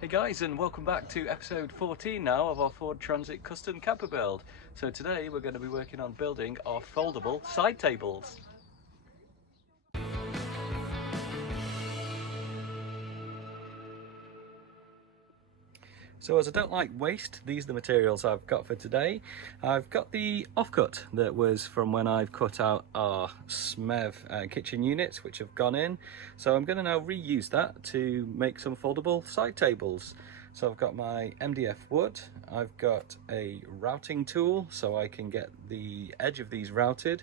Hey guys, and welcome back to episode 14 now of our Ford Transit custom camper build. So today we're going to be working on building our foldable side tables. So as I don't like waste, these are the materials I've got for today. I've got the offcut that was from when I've cut out our SMEV kitchen units, which have gone in. So I'm going to now reuse that to make some foldable side tables. So I've got my MDF wood, I've got a routing tool so I can get the edge of these routed,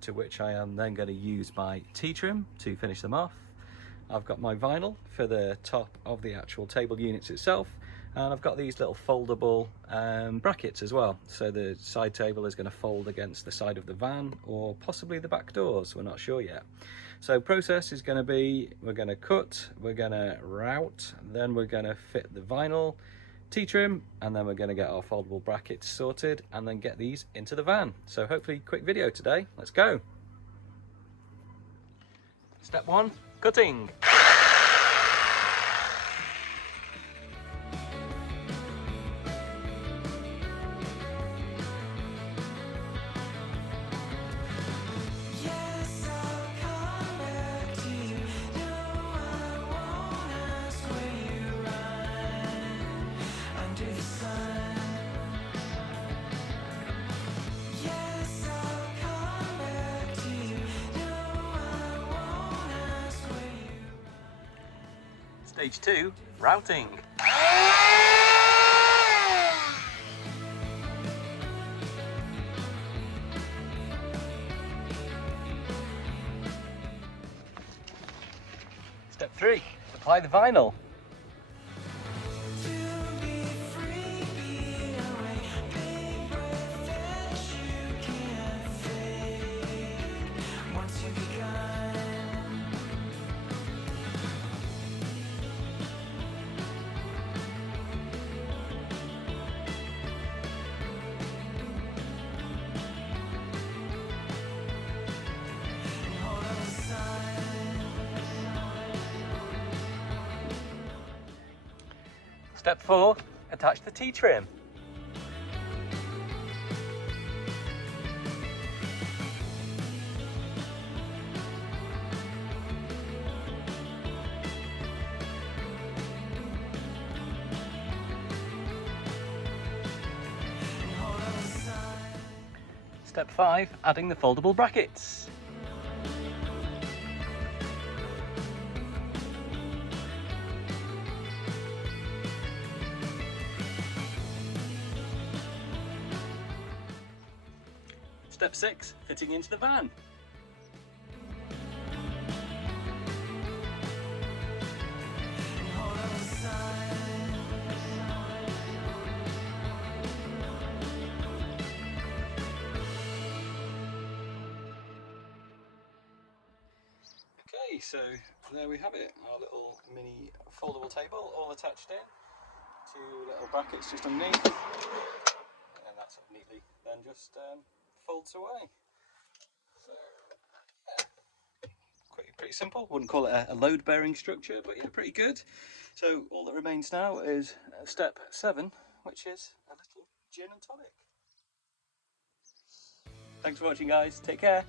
to which I am then going to use my T-trim to finish them off. I've got my vinyl for the top of the actual table units itself, and I've got these little foldable brackets as well, so the side table is going to fold against the side of the van or possibly the back doors, we're not sure yet. So process is going to be, we're going to cut, we're going to route, then we're going to fit the vinyl, T-trim, and then we're going to get our foldable brackets sorted and then get these into the van. So hopefully quick video today, let's go. Step 1, cutting. Stage 2, routing. Step 3, apply the vinyl. Step 4, attach the T-trim. Step 5, adding the foldable brackets. Step 6, fitting into the van. Okay, so there we have it, our little mini foldable table all attached in. Two little brackets just underneath, and that's neatly then just folds away. So yeah, pretty simple. Wouldn't call it a load bearing structure, but yeah, pretty good. So all that remains now is step 7, which is a little gin and tonic. Thanks for watching guys, take care.